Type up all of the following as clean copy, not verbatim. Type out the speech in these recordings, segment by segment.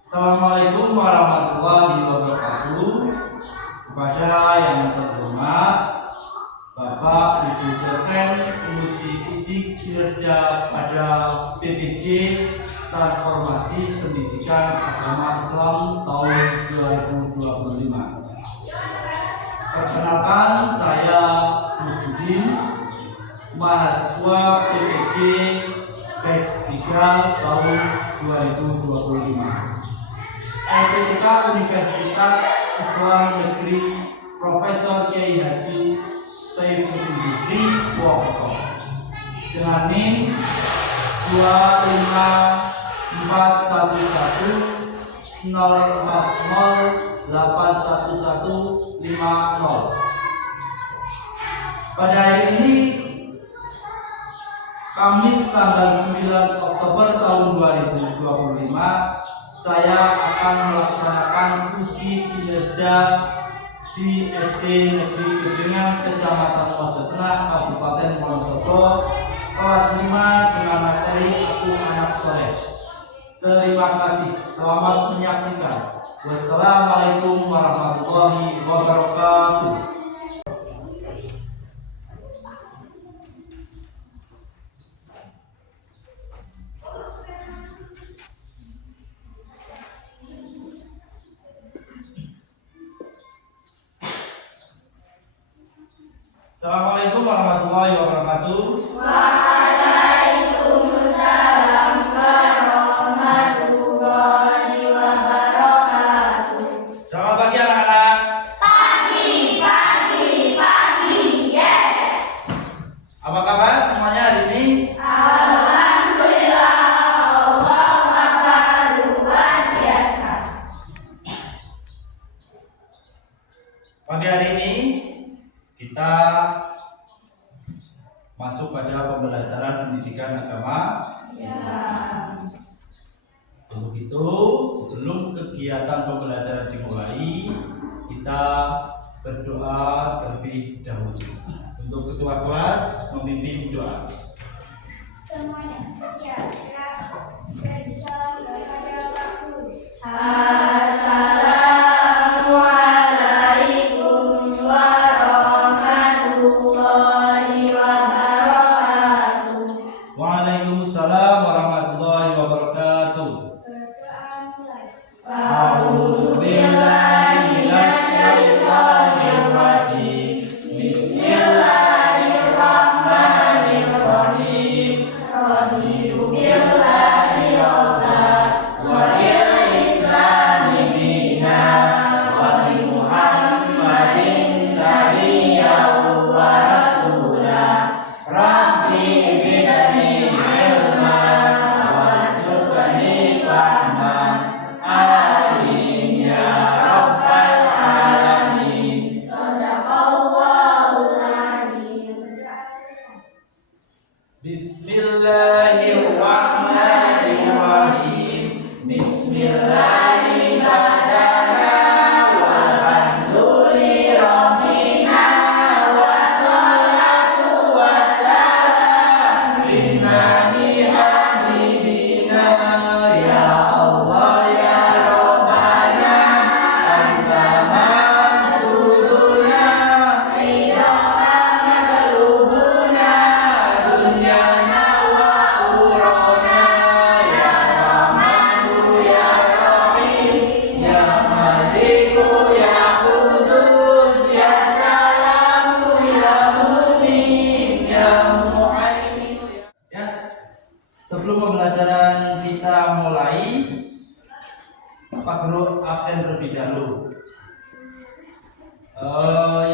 Assalamualaikum warahmatullahi wabarakatuh. Kepada yang terhormat Bapak Ibu dosen uji kinerja pada PPG Transformasi Pendidikan Agama Islam tahun 2025. Perkenalkan, saya Musudin, mahasiswa PPG batch 3 tahun 2025. LPTK Universitas Islam Negeri Profesor Kiai Haji Saifuddin Zuhri Purwokerto dengan NIM 2541040811150. Pada hari ini Kamis tanggal 9 Oktober tahun 2025, saya akan melaksanakan uji kinerja di SD Negeri Gedengan, Kecamatan Mojotengah, Kabupaten Wonosobo, kelas 5 dengan materi Aku Anak Soleh. Terima kasih, selamat menyaksikan. Wassalamualaikum warahmatullahi wabarakatuh. Assalamualaikum warahmatullahi wabarakatuh. Waalaikumsalam warahmatullahi wabarakatuh. Selamat pagi anak-anak. Pagi, yes. Apa kabar semuanya hari ini? Alhamdulillah, Allah Akbar, luar biasa. Pagi hari ini kita masuk pada pembelajaran pendidikan agama. Untuk itu, sebelum kegiatan pembelajaran dimulai, kita berdoa terlebih dahulu. Untuk ketua kelas memimpin doa. Semuanya siap. Assalamualaikum warahmatullahi wabarakatuh. Waalaikumsalam warahmatullahi wabarakatuh. A'udzu billahi minasyaitonir rajim. Bismillahirrahmanirrahim. Raditu billahi rabban wa bil islami dinan wa bi Muhammadin nabiyyan wa rasulan. Rabbi zidni ilman warzuqni fahman. Amin ya rabbal alamin. Shadaqallahul adzim. Bismillahirrahmanirrahim. Bismillahi badana walhamduli rabbina wassalatu wassalam binnabi habibina ya Allah ya Rabbana anta mansuduna idama matlubuna dunyana wa urona ya Rahmanu ya Rahim ya Maliku ya Kudus ya Salamu ya Mu'min ya Mu'aimin. Ya, sebelum pembelajaran kita mulai, Pak Guru absen terlebih dahulu.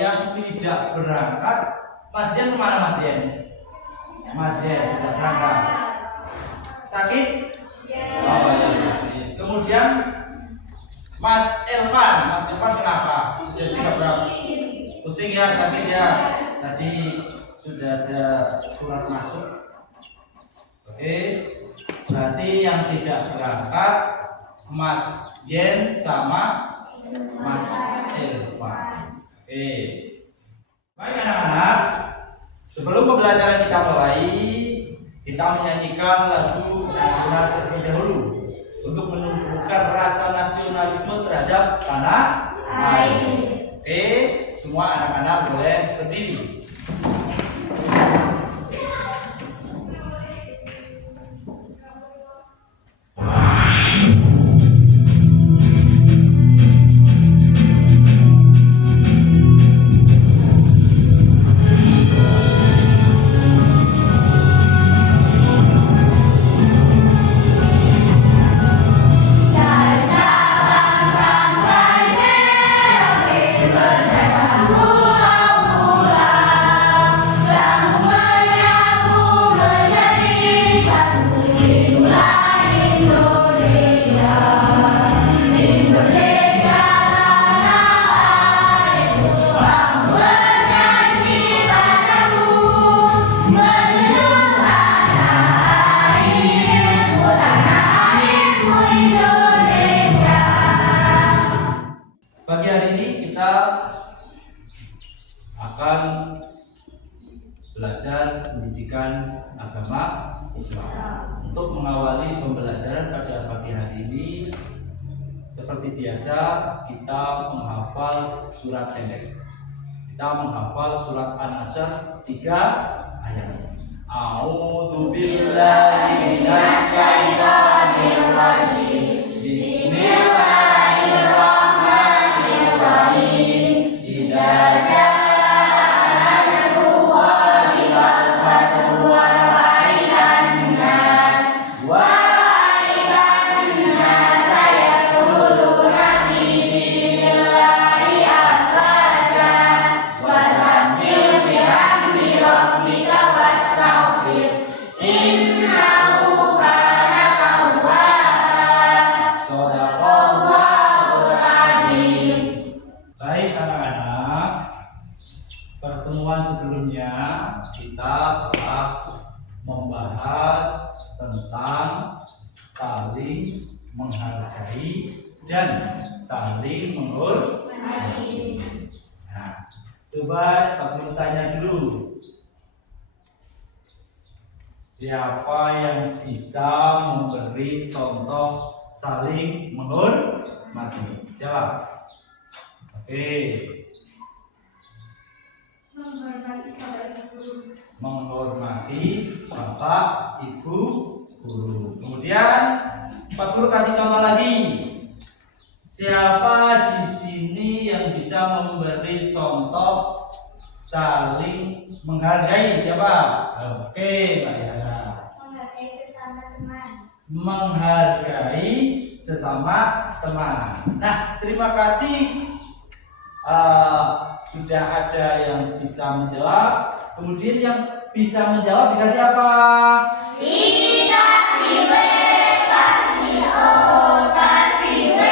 Yang tidak berangkat, Mas Yen kemana Mas Yen? Mas Yen tidak berangkat. Sakit? Oh ya sakit. Kemudian Mas Elvan kenapa? Pusing tidak berangkat? Pusing ya, sakit ya. Tadi sudah ada surat masuk. Oke, berarti yang tidak berangkat Mas Yen sama Mas Elvan. Oke, baik anak-anak. Sebelum pembelajaran kita mulai, kita menyanyikan lagu nasional terlebih dahulu untuk menumbuhkan rasa menghadap tanah Air. Oke, semua anak-anak boleh berdiri. Dari Sabang sampai Merauke berdatangan pulau-pulau, sambung menyatu menjadi satu. Inilah Indonesia, Indonesia tanah airku. Aku bernyanyi padamu, menjunjung tanah airku, Indonesia. Pagi hari ini kita akan belajar pendidikan agama Islam. Untuk mengawali pembelajaran pada pagi hari ini, seperti biasa kita menghafal surat pendek. Kita menghafal surat An-Nasr 3 ayat. A'udzu billahi minasy syaithanir rajim. Bismillahirrahmanirrahim. Idza jaa nasrullahi wal fathu wa ra'aitan nas yadkhuluna fi dinillahi afwaja wasabbih bihamdi rabbika wastaghfir innahu kana tawwaba. Shadaqallahul adzim. Baik anak-anak, pertemuan sebelumnya kita telah membahas tentang saling menghargai dan saling menghormati. Nah, coba aku tanya dulu, siapa yang bisa memberi contoh saling menghormati? Siapa? Oke. Menghormati bapak, ibu, guru. Kemudian Pak Guru kasih contoh lagi. Siapa di sini yang bisa memberi contoh saling menghargai? Siapa? Oke, Mbak Yana. Menghargai sesama teman. Menghargai sesama teman. Nah, terima kasih. Sudah ada yang bisa menjawab. Kemudian yang bisa menjawab dikasih apa? Dikasih W, kasih O, kasih W.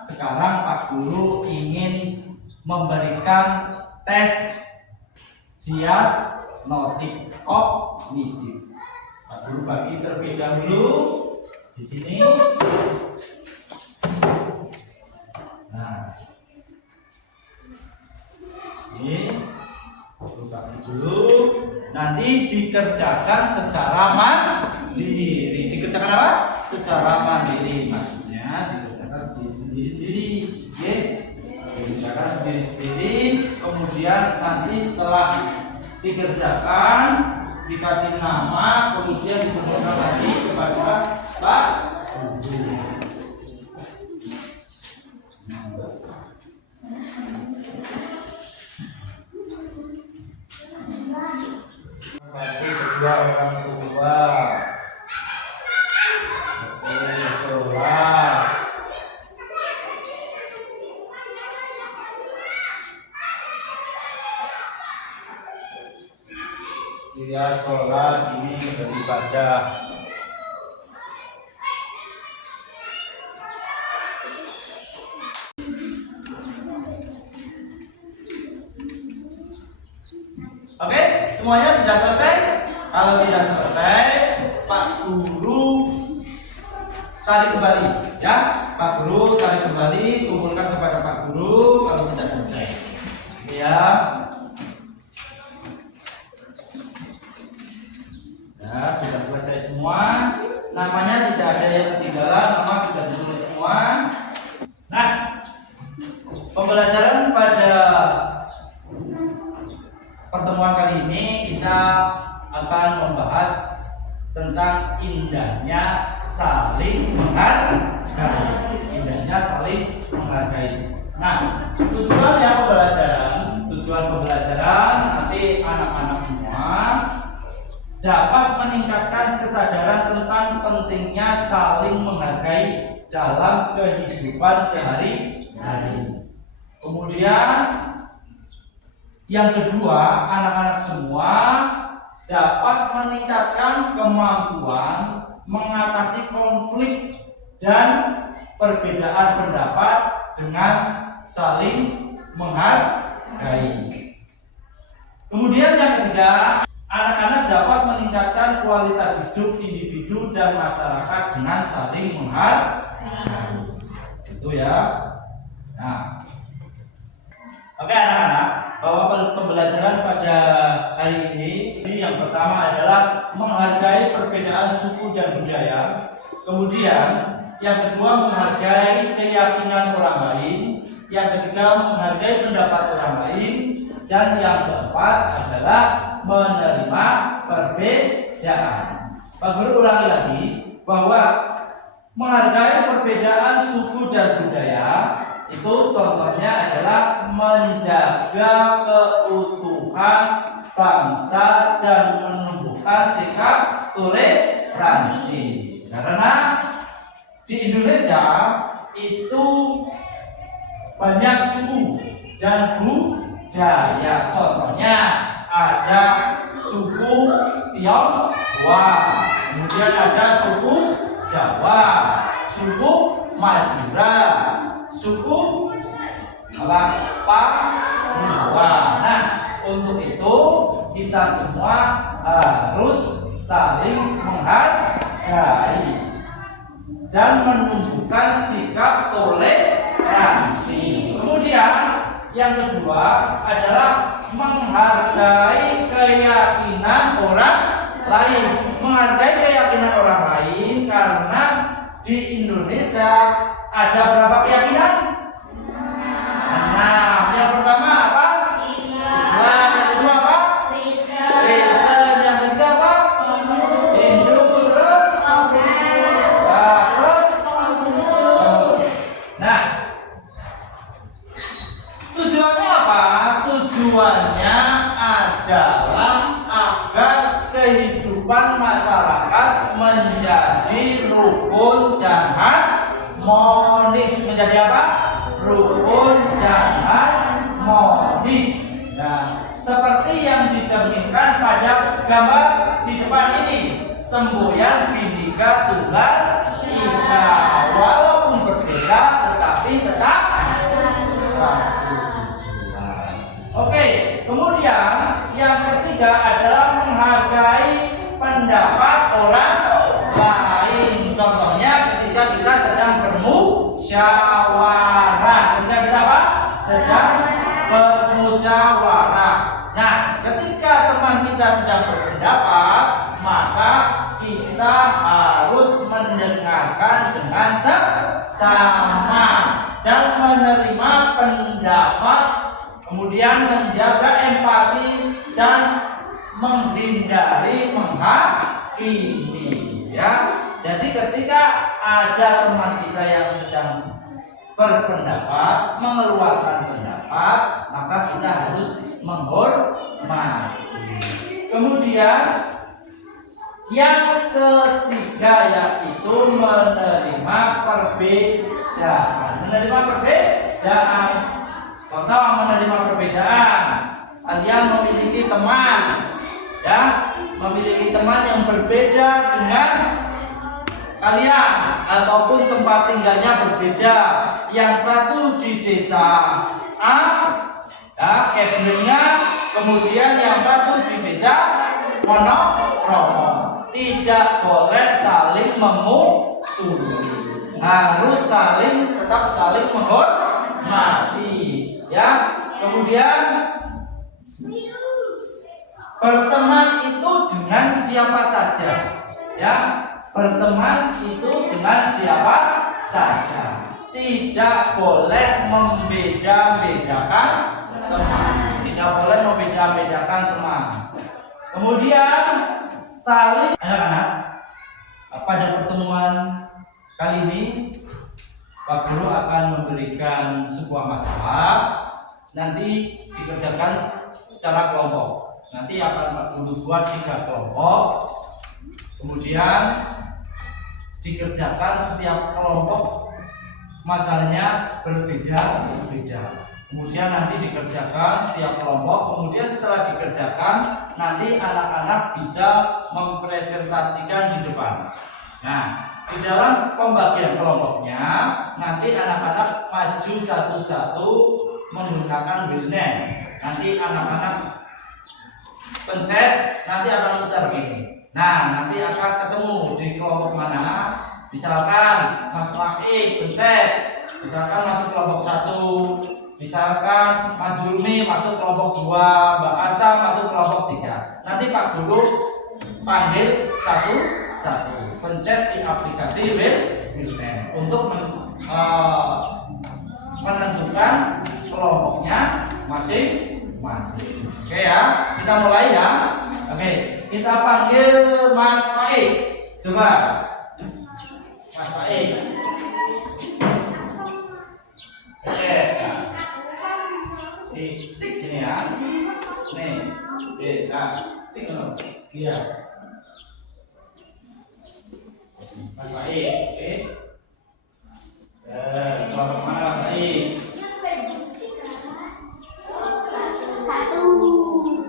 Sekarang Pak Guru ingin memberikan tes diagnostik kognitif. Pak Guru bagi terlebih dahulu di sini. Nah, ini Guru bagi dulu. Nanti dikerjakan secara mandiri. Dikerjakan apa? Secara mandiri. Maksudnya dikerjakan sendiri-sendiri. Oke? Dikerjakan sendiri-sendiri. Kemudian nanti setelah dikerjakan dikasih nama, kemudian dikumpulkan lagi kepada Pak Guru. Berarti kedua orang tua. Oke, sholat. Dia sholat ini sudah dibaca. Oke, semuanya sudah selesai? Kalau sudah selesai, Pak Guru tarik kembali, ya. Pak Guru tarik kembali, kumpulkan kepada Pak Guru kalau sudah selesai. Ya. Ya, sudah selesai semua. Namanya tidak ada yang ketinggalan, nama sudah ditulis semua. Nah, Nah, tujuan pembelajaran nanti anak-anak semua dapat meningkatkan kesadaran tentang pentingnya saling menghargai dalam kehidupan sehari-hari. Kemudian yang kedua, anak-anak semua dapat meningkatkan kemampuan mengatasi konflik dan perbedaan pendapat dengan saling menghargai. Kemudian yang ketiga, anak-anak dapat meningkatkan kualitas hidup individu dan masyarakat dengan saling menghargai. Itu ya. Nah, oke anak-anak, bahwa pembelajaran pada hari ini yang pertama adalah menghargai perbedaan suku dan budaya. Kemudian yang kedua menghargai keyakinan orang lain. Yang ketiga menghargai pendapat orang lain. Dan yang keempat adalah menerima perbedaan. Pak Guru ulangi lagi bahwa menghargai perbedaan suku dan budaya itu contohnya adalah menjaga keutuhan bangsa dan menumbuhkan sikap toleransi. Karena di Indonesia itu banyak suku dan budaya. Contohnya ada suku Tionghoa, kemudian ada suku Jawa, suku Madura, suku Papua. Nah, untuk itu kita semua harus saling menghargai dan menunjukkan sikap toleransi. Kemudian yang kedua adalah menghargai keyakinan orang lain. Menghargai keyakinan orang lain karena di Indonesia ada berapa keyakinan? Nah, yang pertama apa? Islam. Yang kedua apa? Kristen. Yang ketiga apa? Hindu. Terus? Nah, tujuannya apa? Tujuannya adalah agar kehidupan masyarakat menjadi rukun dan harmonis. Menjadi apa? Rukun dan harmonis. Nah, seperti yang dicerminkan pada gambar di depan ini, semboyan Bhinneka Tunggal Ika, walaupun berbeda tetapi tetap satu tujuan. Oke, kemudian yang ketiga adalah menghargai pendapat orang lain. Contohnya ketika kita sedang bermusyawarah. Ketika kita apa? Sedang bermusyawarah. Nah, ketika teman kita sedang berpendapat, maka kita harus mendengarkan dengan seksama dan menerima pendapat, kemudian menjaga empati dan menghindari menghakimi. Ya, jadi ketika ada teman kita yang sedang berpendapat, mengeluarkan pendapat, maka kita harus menghormati. Kemudian yang ketiga yaitu menerima perbedaan. Menerima perbedaan. Contoh menerima perbedaan. Kalian memiliki teman, ya, memiliki teman yang berbeda dengan kalian ataupun tempat tinggalnya berbeda. Yang satu di desa A, ya, RT-nya, kemudian yang satu di desa Wonokromo. Tidak boleh saling memusuhi, harus tetap saling menghormati, ya. Kemudian berteman itu dengan siapa saja, ya. Berteman itu dengan siapa saja. Tidak boleh membeda-bedakan teman. Tidak boleh membeda-bedakan teman. Kemudian saling, anak-anak, pada pertemuan kali ini Pak Guru akan memberikan sebuah masalah, nanti dikerjakan secara kelompok. Nanti akan Pak Guru buat 3 kelompok, kemudian dikerjakan setiap kelompok masalahnya berbeda-beda. Kemudian nanti dikerjakan setiap kelompok, kemudian setelah dikerjakan nanti anak-anak bisa mempresentasikan di depan. Nah, di dalam pembagian kelompoknya nanti anak-anak maju satu-satu menggunakan wheel name. Nanti anak-anak pencet, nanti akan muter gini. Nah, nanti akan ketemu di kelompok mana. Misalkan Mas Waik pencet, misalkan masuk kelompok 1, misalkan Mas Zulmi masuk kelompok 2, Mbak Asa masuk kelompok 3. Nanti Pak Guru panggil satu-satu, pencet di aplikasi wheel name untuk menentukan kelompoknya masing-masing. Oke ya, kita mulai ya. Oke, kita panggil Mas Faik. Coba, Mas Faik. Oke, tik ini ya. Nih, nah, tik dulu. Iya. Mas Faik, oke. Kelompok mana Mas Faik?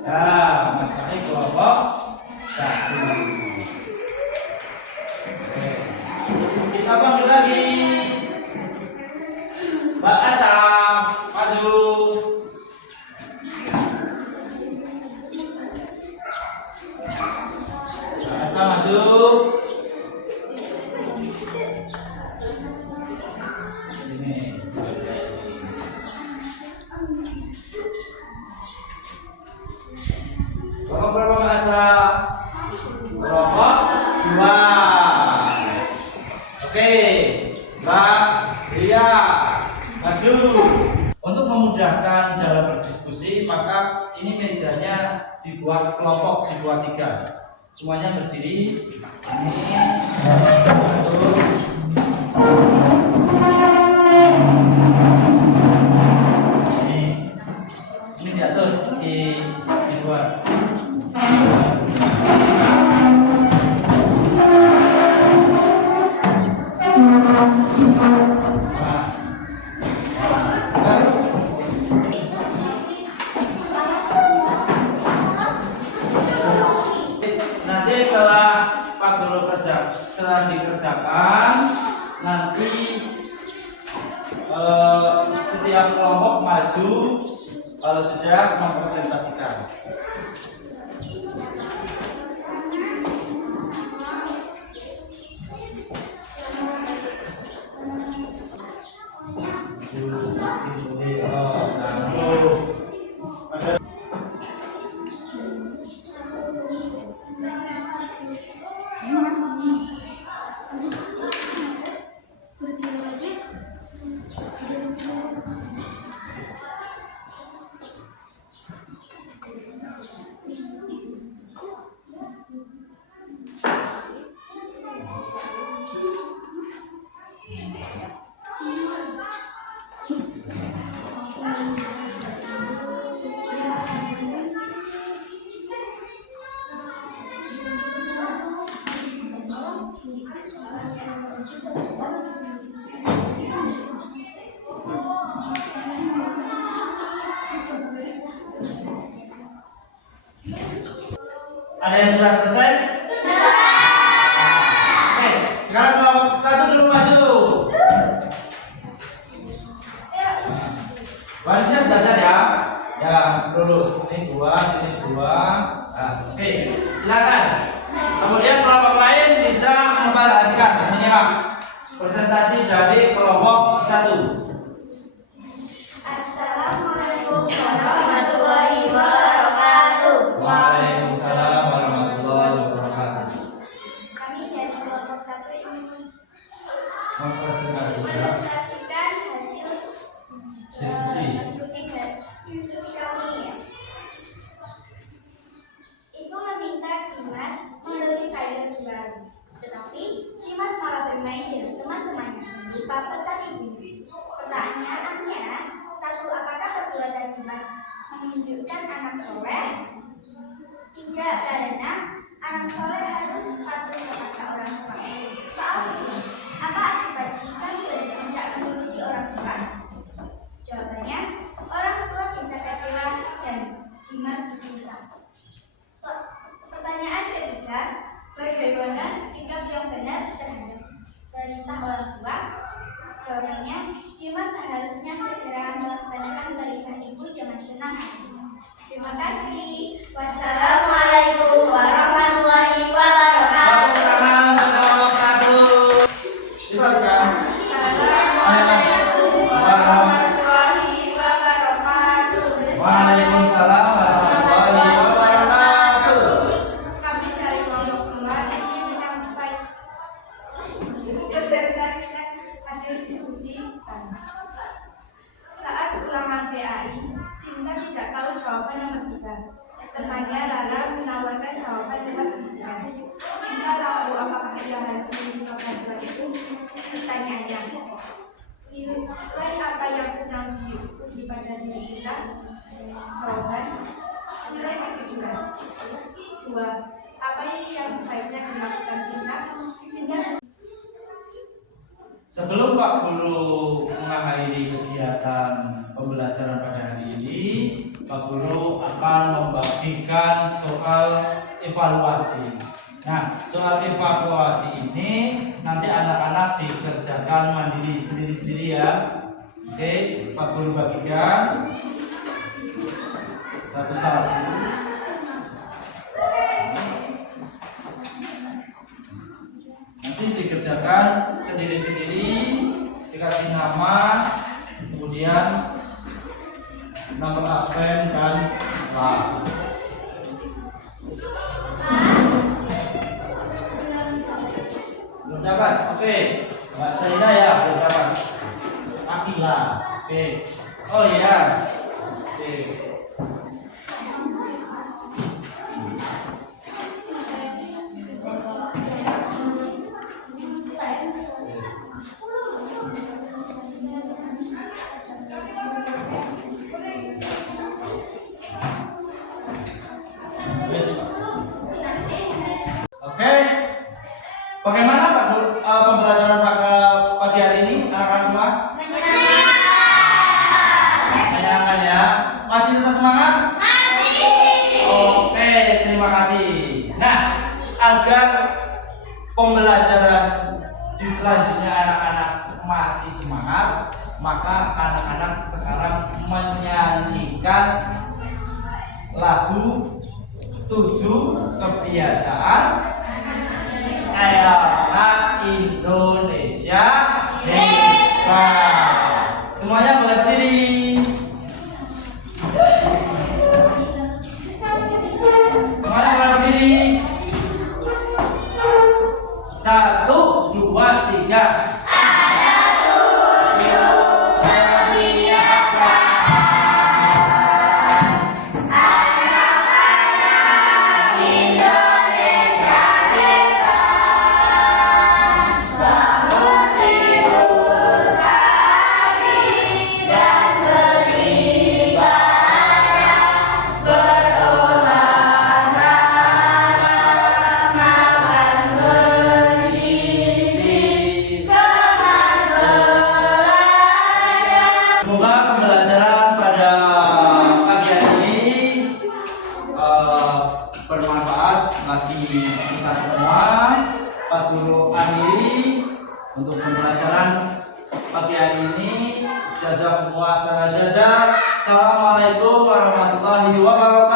Nah, Mas Faik kelompok 1. Oke. Kita panggil lagi Mbak Asa, maju. Mbak Asa maju. Ini. Kelompok berapa Mbak Asa? Kelompok 2. Oke, Mbak Ria maju. Untuk memudahkan dalam berdiskusi, maka ini mejanya dibuat kelompok, dibuat 3. Semuanya berdiri. Ini satu. Ini diatur, dibuat. Nanti setelah Pak Guru setelah dikerjakan, nanti setiap kelompok maju kalau sudah mempresentasikan. Ada yang sudah selesai? Oke, sekarang kelompok 1 dulu maju. Barisnya sejajar ya. Ya, lurus. Ini 2, sini 2. Nah, oke, silakan. Kemudian kelompok lain bisa memperhatikan. Ini Pak, presentasi dari kelompok 1. Assalamualaikum warahmatullahi wabarakatuh. Waalaikumsalam warahmatullahi wabarakatuh. Kami dari kelompok 1 ingin Mempresentasikan hasil diskusi kami. Ibu meminta Dimas membeli sayur baru, tetapi Dimas malah bermain dengan teman-temannya. Lupa pesan ibunya. jelas menunjukkan anak soleh? Tidak, karena anak soleh harus patuh kepada orang tua. Soalnya, apa akibat jika tidak menuruti orang tua? Jawabannya, orang tua bisa kecewa dan Dimas bisa. Pertanyaan ketiga, bagaimana sikap yang benar terhadap perintah orang tua? Jawabannya, Dimas seharusnya segera melaksanakan perintah ibu dengan senang hati. Terima kasih. Wassalamualaikum warahmatullahi wabarakatuh. Waalaikumsalam warahmatullahi wabarakatuh. Diperhatikan. Assalamualaikum warahmatullahi wabarakatuh. Waalaikumsalam warahmatullahi wabarakatuh. Kami dari Pondok Keluar ingin menyampaikan berdasarkan hasil diskusi saat ulangan PAI, Sinta tidak tahu jawaban nomor 3. Temannya Lala menawarkan jawaban lewat bisikan. Sinta tahu apakah ia harus meminta bantuan itu? Pertanyaannya, nilai apa yang sedang diuji pada diri kita? Jawaban, nilai kejujuran. 2. Apa yang sebaiknya dilakukan Sinta? Sinta Sebelum Pak Guru mengakhiri kegiatan pembelajaran pada hari ini, Pak Guru akan membagikan soal evaluasi. Nah, soal evaluasi ini nanti anak-anak dikerjakan mandiri sendiri-sendiri ya. Oke, Pak Guru bagikan satu-satu. Nanti dikerjakan sendiri-sendiri, dikasih nama, kemudian nomor absen dan kelas. Belum dapat? Oke. Mbak Saida ya, belum dapat. Akila. Oke. Oh iya. Oke. Oke, bagaimana Pak Guru, pembelajaran pada pagi hari ini anak-anak semua? Menyenangkan ya. Masih tetap semangat? Oke, terima kasih. Nah, agar pembelajaran di selanjutnya anak-anak masih semangat, maka anak-anak sekarang menyanyikan lagu 7 kebiasaan anak Indonesia hebat. Semuanya boleh berdiri. Semuanya boleh berdiri. 1, 2, 3. Semoga pembelajaran pada pagi hari ini bermanfaat bagi kita semua. Pak Guru akhiri untuk pembelajaran pagi hari ini. Jazakumullah khairan jazaa. Assalamualaikum warahmatullahi wabarakatuh.